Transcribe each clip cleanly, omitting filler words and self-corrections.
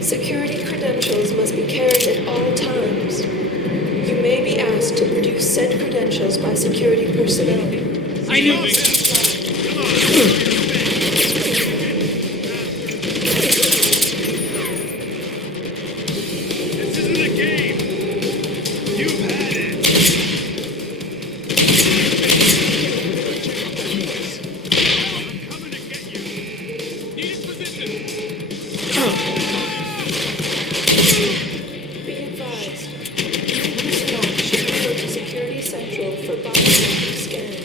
Security credentials must be carried at all times. You may be asked to produce said credentials by security personnel. I knew this! Come on! This isn't a game! You've had it! I'm coming to get you! Need position! Be advised, personnel should report to Security Central for biometric scan.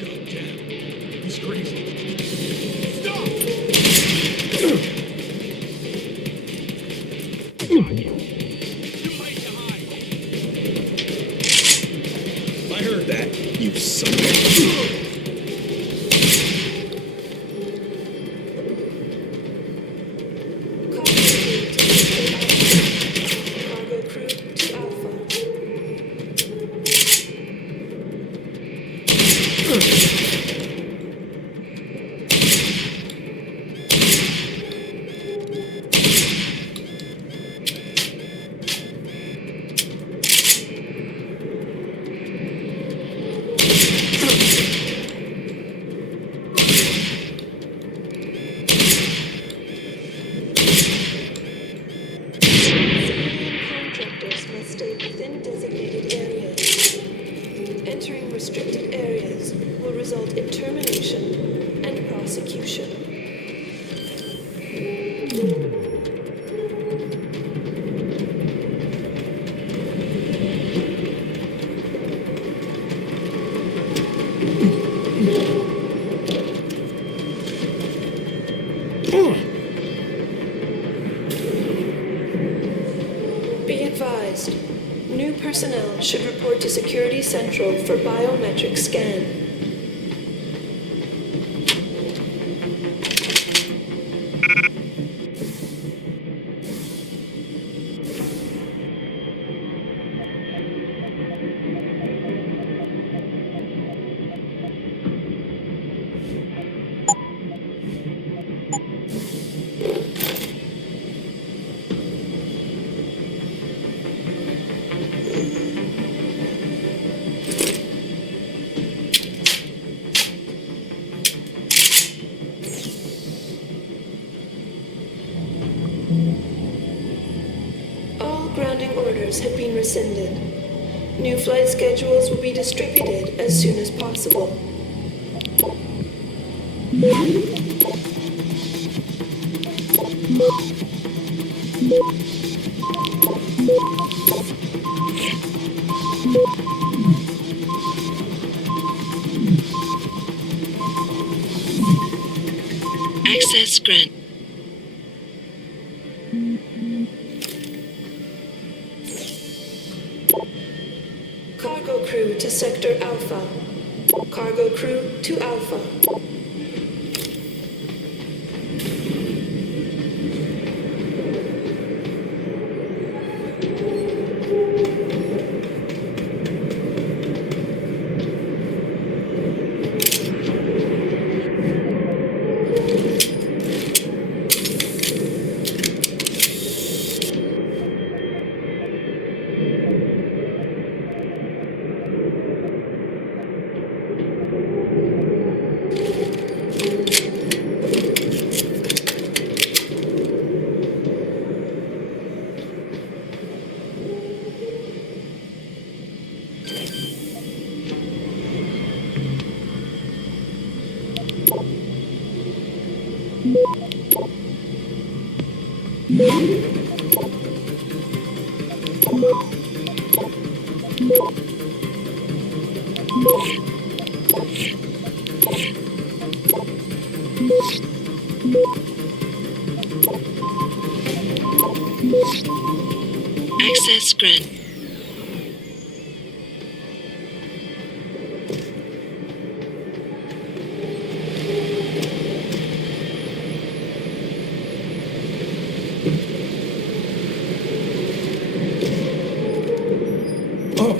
God damn. He's crazy. Stop! Too late to hide. I heard that, you son of a... Cargo crew to Alpha. Contractors must stay within designated areas. Entering restricted areas will result in termination and prosecution. Be advised, new personnel should report to Security Central for biometric scan. orders have been rescinded. New flight schedules will be distributed as soon as possible. Access grant. Cargo crew to Sector Alpha. Cargo crew to Alpha. Access grant. Oh,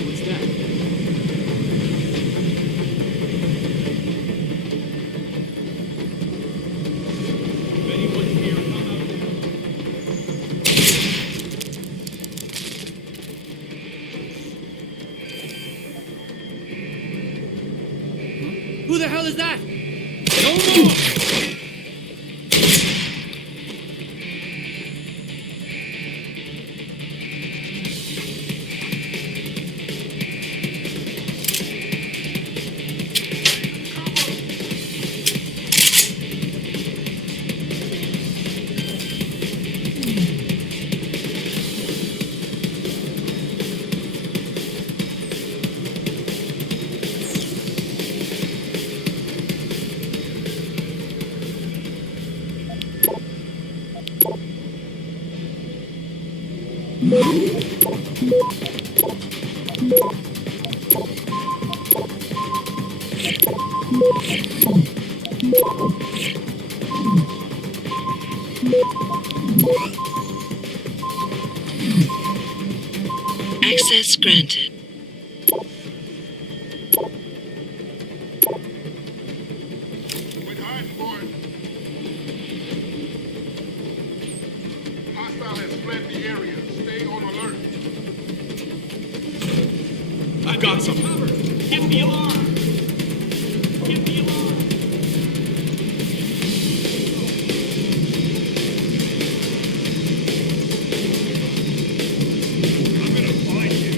What's that? If anyone's here, come out. Who the hell is that? No more! Access granted. With hardpoint. Hostile has fled the area. Stay on alert. I've got some. Cover! Get the alarm! Get the alarm! I'm gonna find you.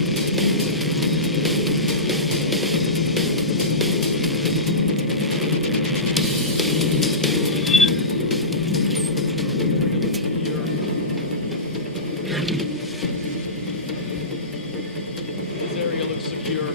This area looks secure.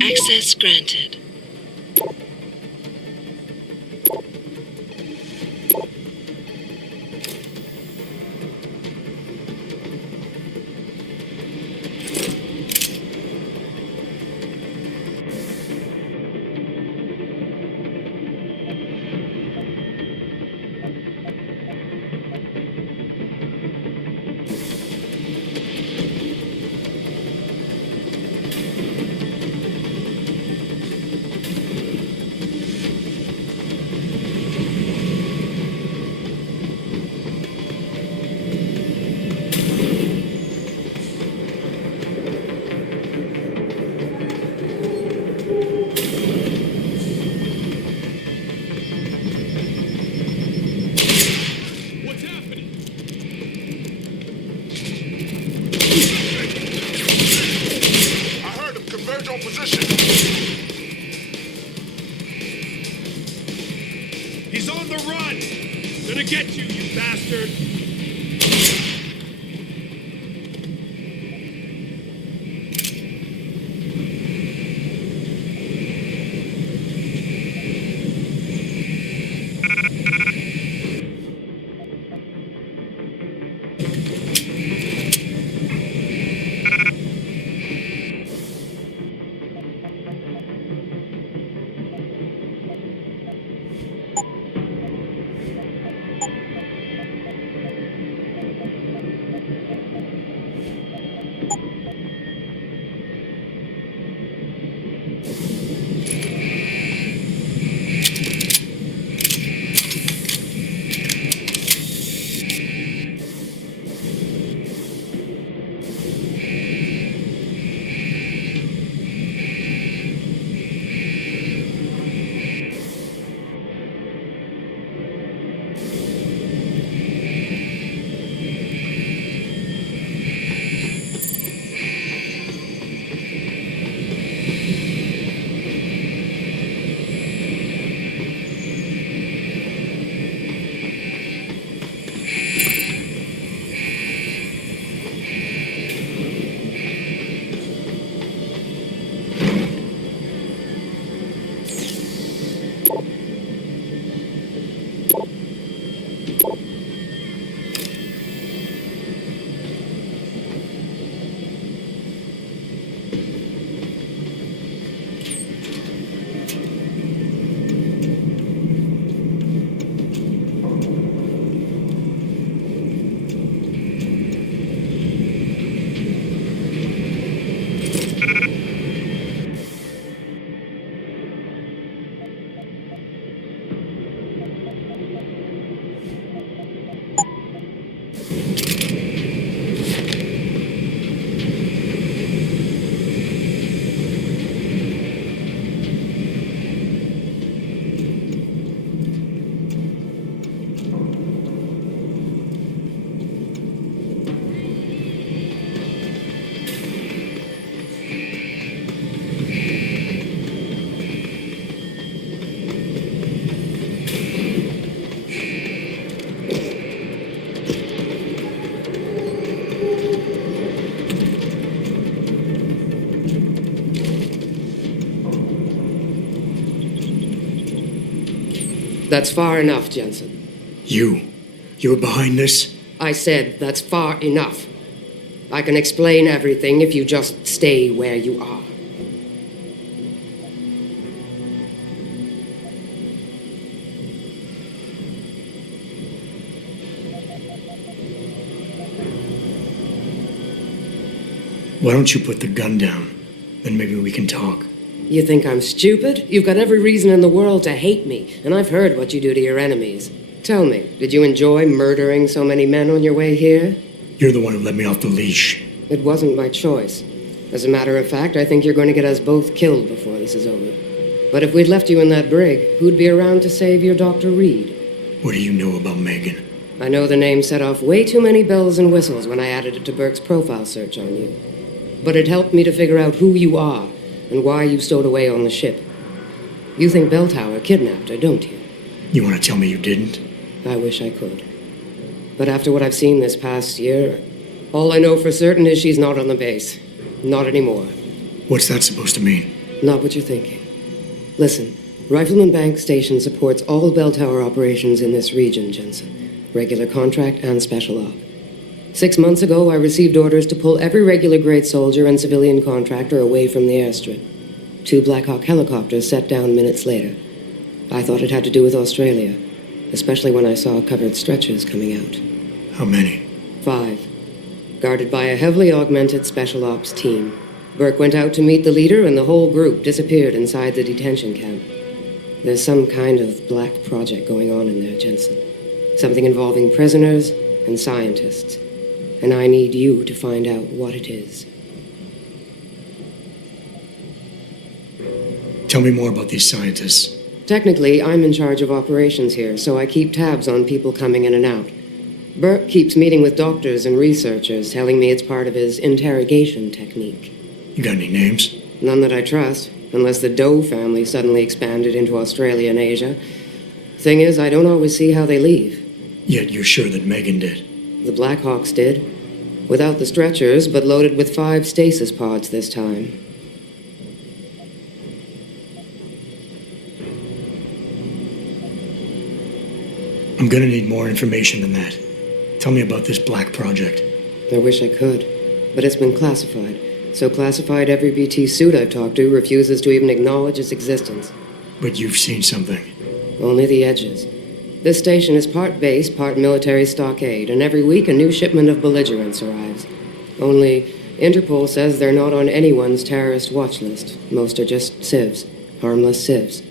Access granted. What's happening? I heard him. Converge on position. He's on the run! Gonna get you, you bastard! That's far enough, Jensen. You're behind this? I said that's far enough. I can explain everything if you just stay where you are. Why don't you put the gun down? Then maybe we can talk. You think I'm stupid? You've got every reason in the world to hate me, and I've heard what you do to your enemies. Tell me, did you enjoy murdering so many men on your way here? You're the one who let me off the leash. It wasn't my choice. As a matter of fact, I think you're going to get us both killed before this is over. But if we'd left you in that brig, who'd be around to save your Dr. Reed? What do you know about Megan? I know the name set off way too many bells and whistles when I added it to Burke's profile search on you. But it helped me to figure out who you are and why you stowed away on the ship. You think Belltower kidnapped her, don't you? You want to tell me you didn't? I wish I could. But after what I've seen this past year, all I know for certain is she's not on the base. Not anymore. What's that supposed to mean? Not what you're thinking. Listen, Rifleman Bank Station supports all Belltower operations in this region, Jensen. Regular contract and special op. 6 months ago, I received orders to pull every regular grade soldier and civilian contractor away from the airstrip. 2 Black Hawk helicopters set down minutes later. I thought it had to do with Australia, especially when I saw covered stretchers coming out. How many? 5. Guarded by a heavily augmented special ops team. Burke went out to meet the leader, and the whole group disappeared inside the detention camp. There's some kind of black project going on in there, Jensen. Something involving prisoners and scientists. And I need you to find out what it is. Tell me more about these scientists. Technically, I'm in charge of operations here, so I keep tabs on people coming in and out. Burke keeps meeting with doctors and researchers, telling me it's part of his interrogation technique. You got any names? None that I trust, unless the Doe family suddenly expanded into Australia and Asia. Thing is, I don't always see how they leave. Yet you're sure that Megan did. The Blackhawks did. Without the stretchers, but loaded with 5 stasis pods this time. I'm gonna need more information than that. Tell me about this black project. I wish I could, but it's been classified. So classified every BT suit I've talked to refuses to even acknowledge its existence. But you've seen something. Only the edges. This station is part base, part military stockade, and every week a new shipment of belligerents arrives. Only, Interpol says they're not on anyone's terrorist watch list. Most are just civs, harmless civs.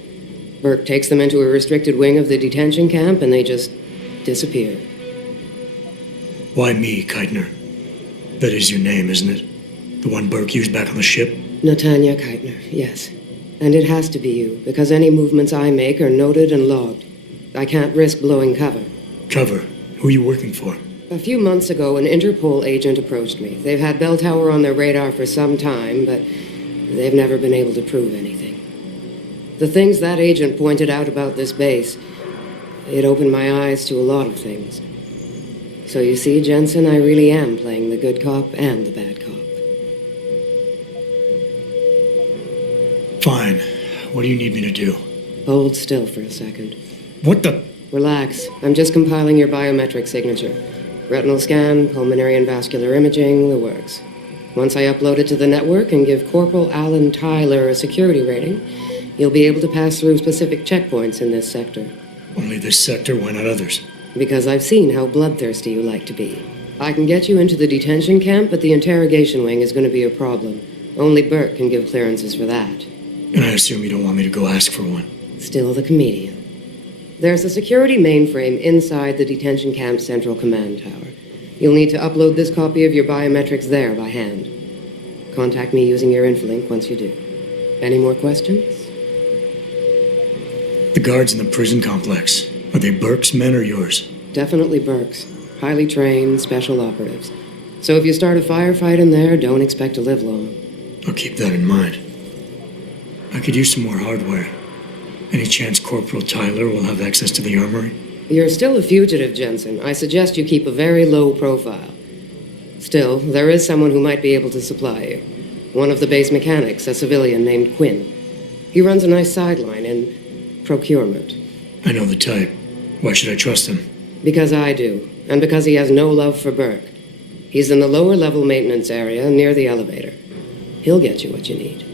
Burke takes them into a restricted wing of the detention camp, and they just disappear. Why me, Keitner? That is your name, isn't it? The one Burke used back on the ship? Natanya Keitner, yes. And it has to be you, because any movements I make are noted and logged. I can't risk blowing cover. Cover? Who are you working for? A few months ago, an Interpol agent approached me. They've had Belltower on their radar for some time, but they've never been able to prove anything. The things that agent pointed out about this base, it opened my eyes to a lot of things. So you see, Jensen, I really am playing the good cop and the bad cop. Fine. What do you need me to do? Hold still for a second. What the? Relax. I'm just compiling your biometric signature. Retinal scan, pulmonary and vascular imaging, the works. Once I upload it to the network and give Corporal Alan Tyler a security rating, you'll be able to pass through specific checkpoints in this sector. Only this sector, why not others? Because I've seen how bloodthirsty you like to be. I can get you into the detention camp, but the interrogation wing is going to be a problem. Only Burke can give clearances for that. And I assume you don't want me to go ask for one. Still the comedian. There's a security mainframe inside the detention camp's central command tower. You'll need to upload this copy of your biometrics there by hand. Contact me using your Infolink once you do. Any more questions? The guards in the prison complex, are they Burke's men or yours? Definitely Burke's. Highly trained, special operatives. So if you start a firefight in there, don't expect to live long. I'll keep that in mind. I could use some more hardware. Any chance Corporal Tyler will have access to the armory? You're still a fugitive, Jensen. I suggest you keep a very low profile. Still, there is someone who might be able to supply you. One of the base mechanics, a civilian named Quinn. He runs a nice sideline in procurement. I know the type. Why should I trust him? Because I do, and because he has no love for Burke. He's in the lower level maintenance area near the elevator. He'll get you what you need.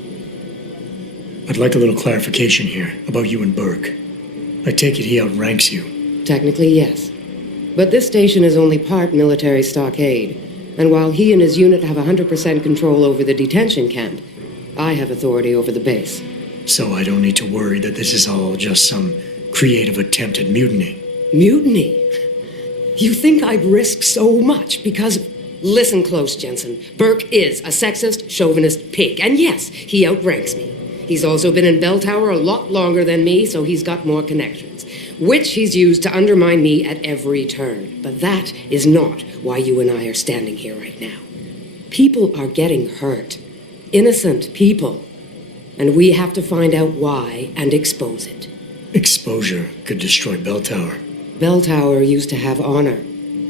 I'd like a little clarification here about you and Burke. I take it he outranks you. Technically, yes. But this station is only part military stockade, and while he and his unit have 100% control over the detention camp, I have authority over the base. So I don't need to worry that this is all just some creative attempt at mutiny. Mutiny? You think I'd risk so much because... Listen close, Jensen. Burke is a sexist, chauvinist pig, and yes, he outranks me. He's also been in Bell Tower a lot longer than me, so he's got more connections, which he's used to undermine me at every turn. But that is not why you and I are standing here right now. People are getting hurt. Innocent people. And we have to find out why and expose it. Exposure could destroy Bell Tower. Bell Tower used to have honor.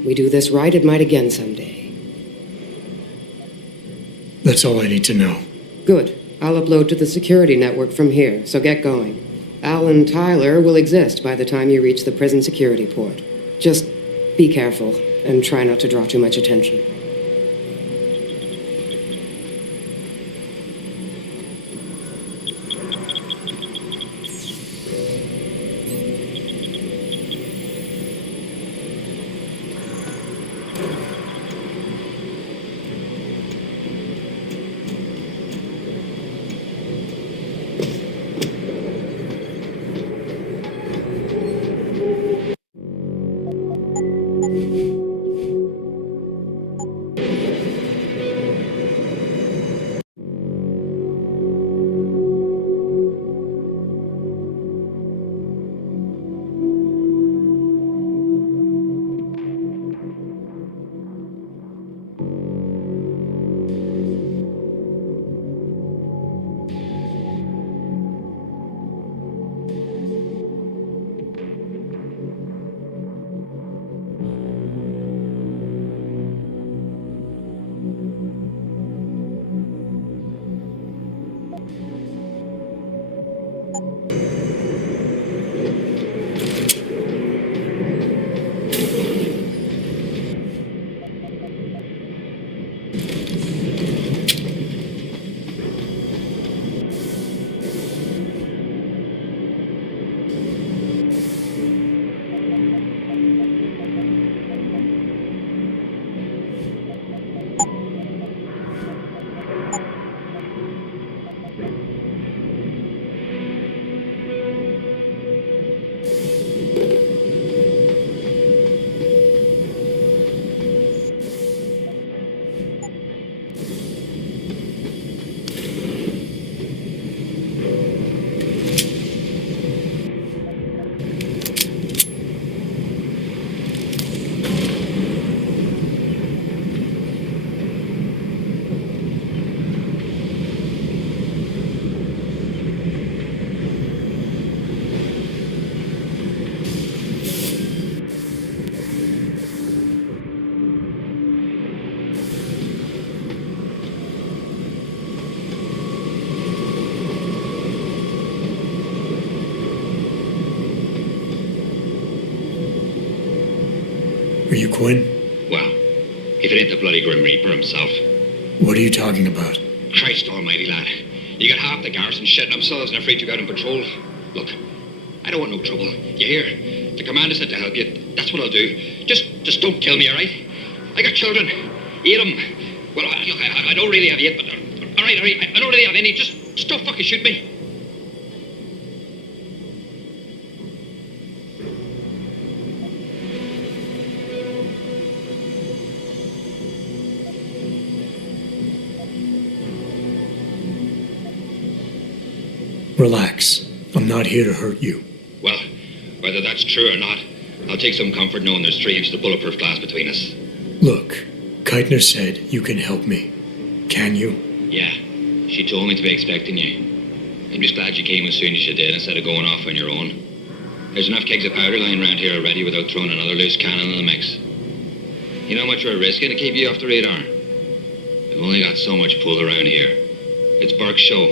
We do this right, it might again someday. That's all I need to know. Good. I'll upload to the security network from here, so get going. Al and Tyler will exist by the time you reach the prison security port. Just be careful and try not to draw too much attention. Are you Quinn? Well, if it ain't the bloody Grim Reaper himself. What are you talking about? Christ almighty, lad. You got half the garrison shitting themselves and afraid to go out on patrol. Look, I don't want no trouble. You hear? The commander said to help you. That's what I'll do. Just don't kill me, all right? I got children. 8 of them. Well, look, I don't really have 8, but... All right. I don't really have any. Just don't fucking shoot me. Relax. I'm not here to hurt you. Well, whether that's true or not, I'll take some comfort knowing there's 3 inches of bulletproof glass between us. Look, Keitner said you can help me. Can you? Yeah, she told me to be expecting you. I'm just glad you came as soon as you did instead of going off on your own. There's enough kegs of powder lying around here already without throwing another loose cannon in the mix. You know how much we're risking to keep you off the radar? We've only got so much pull around here. It's Burke's show,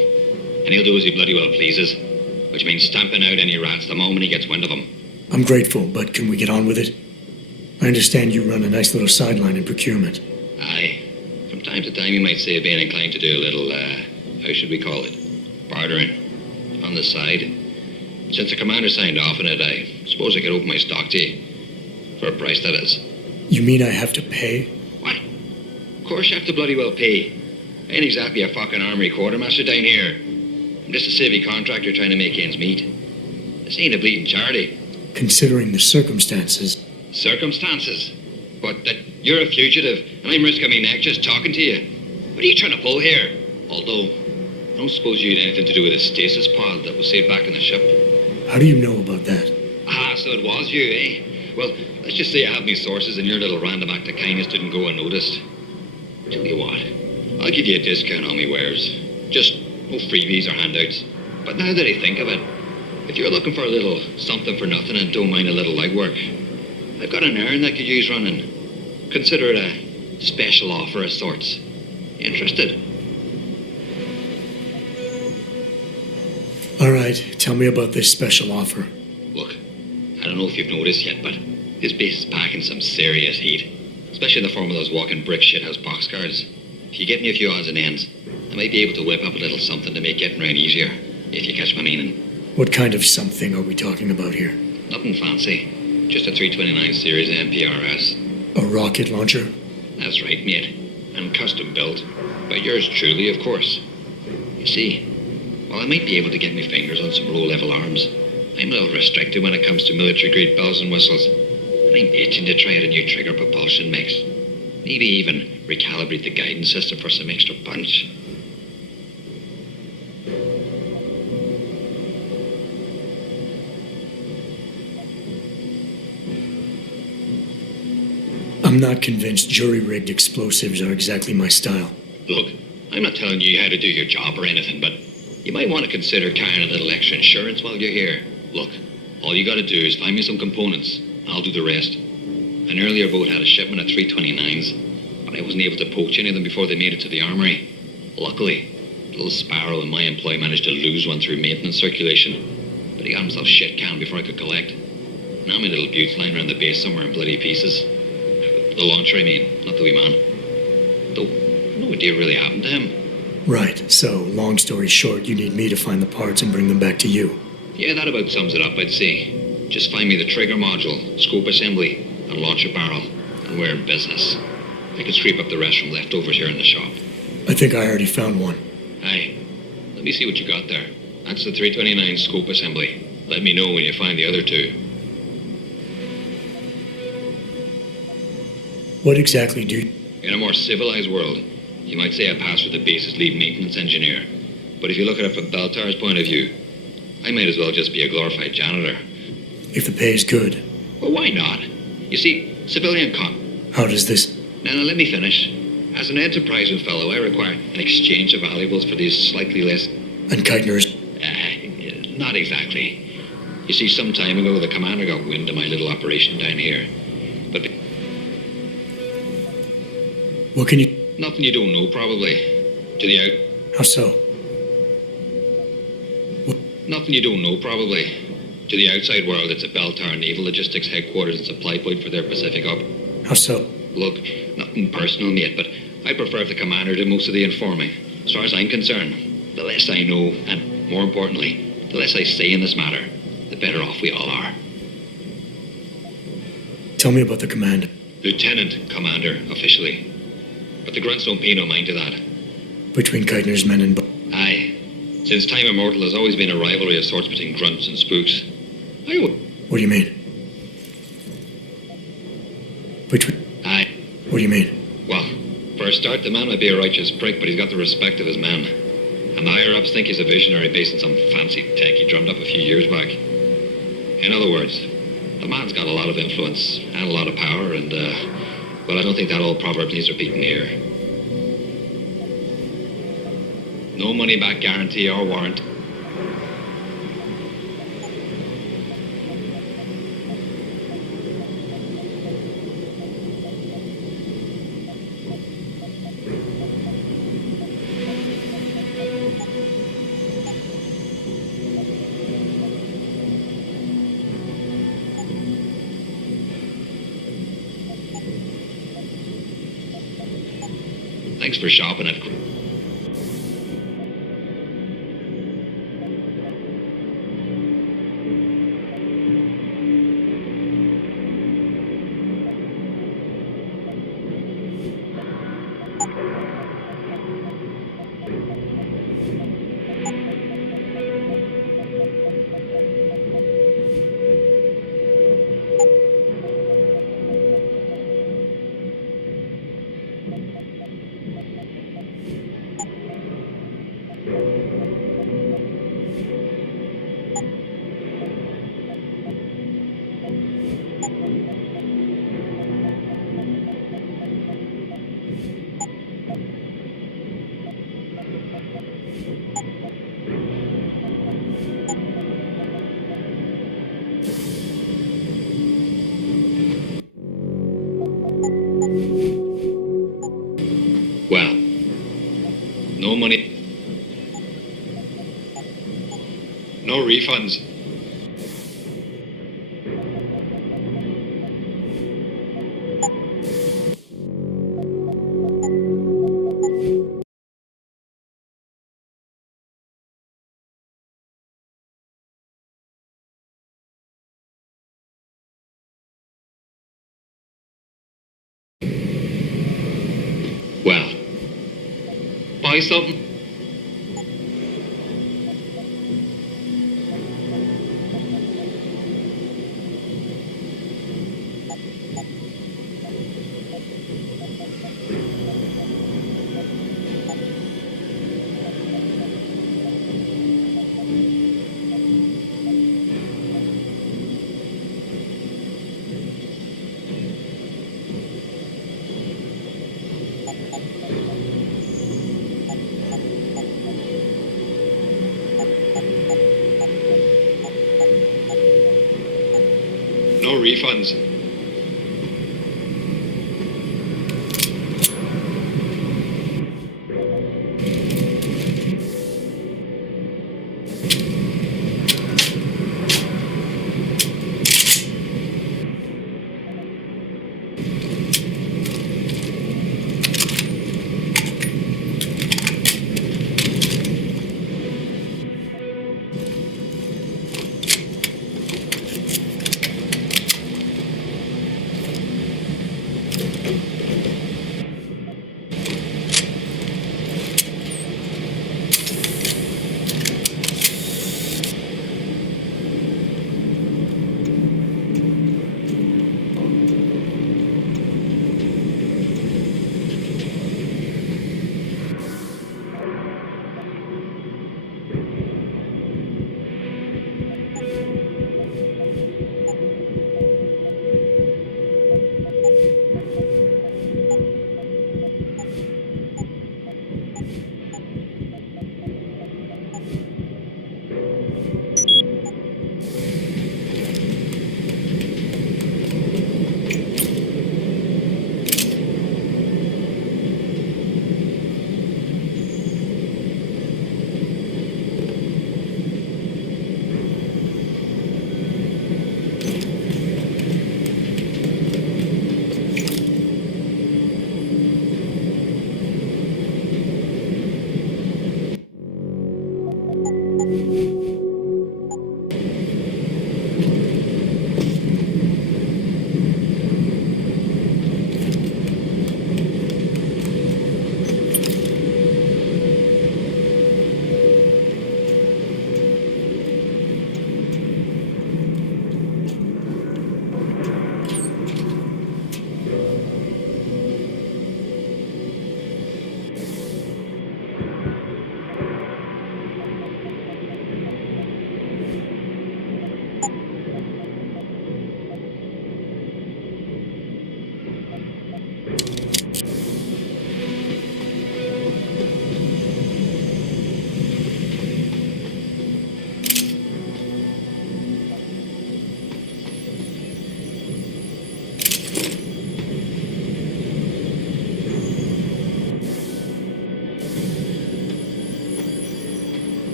and he'll do as he bloody well pleases, which means stamping out any rats the moment he gets wind of them. I'm grateful, but can we get on with it? I understand you run a nice little sideline in procurement. Aye. From time to time you might say being inclined to do a little, how should we call it? Bartering. On the side. Since the commander signed off on it, I suppose I could open my stock to you. For a price, that is. You mean I have to pay? What? Of course you have to bloody well pay. I ain't exactly a fucking armory quartermaster down here. I'm just a civvy contractor trying to make ends meet. This ain't a bleeding charity. Considering the circumstances. Circumstances? What, that you're a fugitive and I'm risking my neck just talking to you? What are you trying to pull here? Although, don't suppose you had anything to do with the stasis pod that was saved back in the ship? How do you know about that? Ah, so it was you, eh? Well, let's just say I have my sources and your little random act of kindness didn't go unnoticed. Tell you what, I'll give you a discount on me wares. Just no freebies or handouts. But now that I think of it, if you're looking for a little something for nothing and don't mind a little legwork, I've got an errand that could use running. Consider it a special offer of sorts. Interested? All right, tell me about this special offer. Look, I don't know if you've noticed yet, but this base is packing some serious heat. Especially in the form of those walking brick shithouse boxcars. If you get me a few odds and ends, I might be able to whip up a little something to make getting around easier, if you catch my meaning. What kind of something are we talking about here? Nothing fancy. Just a 329 series MPRS. A rocket launcher? That's right, mate. And custom built. By yours truly, of course. You see, while I might be able to get my fingers on some low-level arms, I'm a little restricted when it comes to military-grade bells and whistles. And I'm itching to try out a new trigger propulsion mix. Maybe even recalibrate the guidance system for some extra punch. I'm not convinced jury-rigged explosives are exactly my style. Look, I'm not telling you how to do your job or anything, but you might want to consider carrying a little extra insurance while you're here. Look, all you gotta do is find me some components. I'll do the rest. An earlier boat had a shipment of 329s, but I wasn't able to poach any of them before they made it to the armory. Luckily, little Sparrow in my employ managed to lose one through maintenance circulation, but he got himself shit canned before I could collect. Now my little bute's lying around the base somewhere in bloody pieces. The launcher, I mean, not the wee man. Though, no idea really happened to him. Right, so, long story short, you need me to find the parts and bring them back to you. Yeah, that about sums it up, I'd say. Just find me the trigger module, scope assembly, and launcher barrel, and we're in business. I can scrape up the rest from leftovers here in the shop. I think I already found one. Aye, let me see what you got there. That's the 329 scope assembly. Let me know when you find the other two. What exactly do you... In a more civilized world, you might say I pass for the base's lead maintenance engineer. But if you look at it from Beltar's point of view, I might as well just be a glorified janitor. If the pay is good? Well, why not? You see, civilian How does this... Now, let me finish. As an enterprising fellow, I require an exchange of valuables for these slightly less... And Keitner's... Not exactly. You see, some time ago, the commander got wind of my little operation down here. But... What can you... Nothing you don't know, probably. To the out... How so? Nothing you don't know, probably. To the outside world, it's a Beltar Naval Logistics headquarters and supply point for their Pacific Up. How so? Look, nothing personal, mate, but I prefer if the commander did most of the informing. As far as I'm concerned, the less I know, and more importantly, the less I say in this matter, the better off we all are. Tell me about the command. Lieutenant Commander, officially. But the grunts don't pay no mind to that. Between Keitner's men and... Aye. Since time immortal, there's always been a rivalry of sorts between grunts and spooks. What do you mean? Between... Aye. What do you mean? Well, for a start, the man might be a righteous prick, but he's got the respect of his men. And the higher-ups think he's a visionary based on some fancy tech he drummed up a few years back. In other words, the man's got a lot of influence and a lot of power, and, well, I don't think that old proverb needs repeating here. No money-back guarantee or warrant. Thanks for shopping at... No refunds. Well, buy something? No refunds.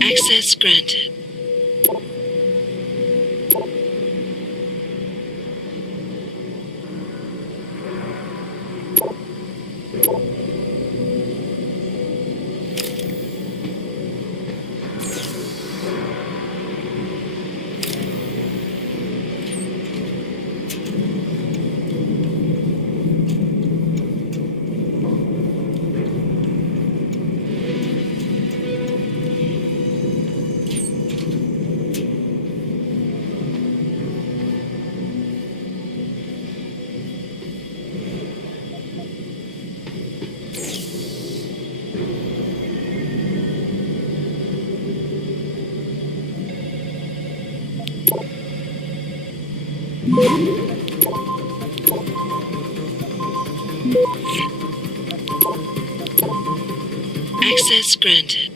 Access granted. Access granted.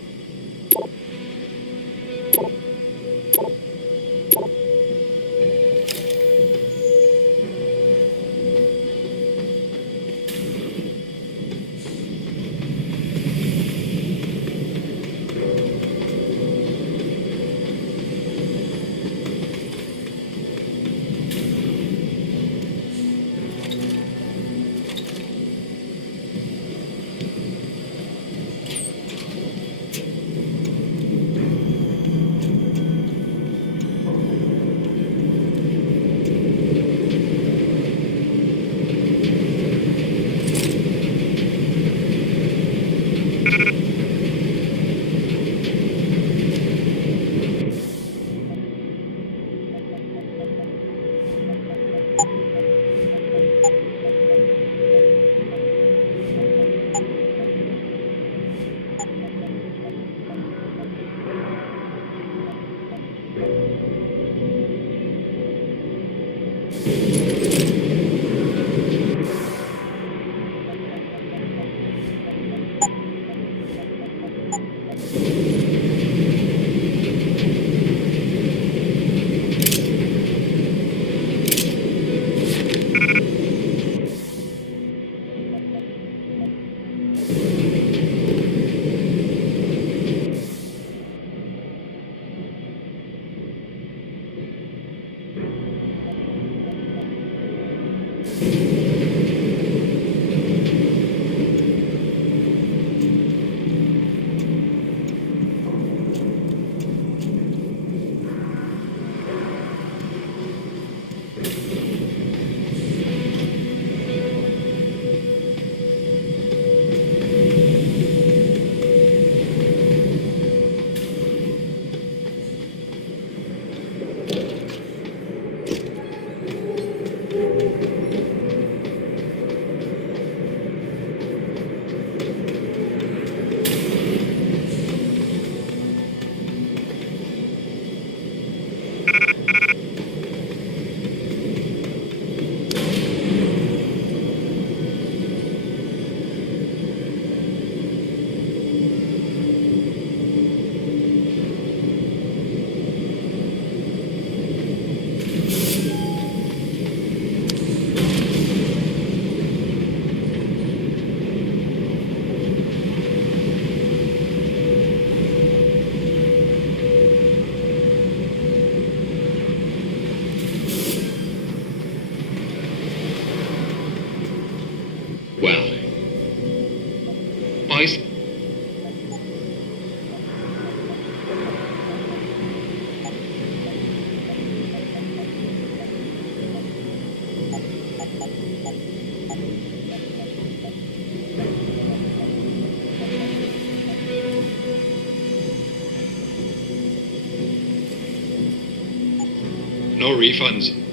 Well, boys, no refunds.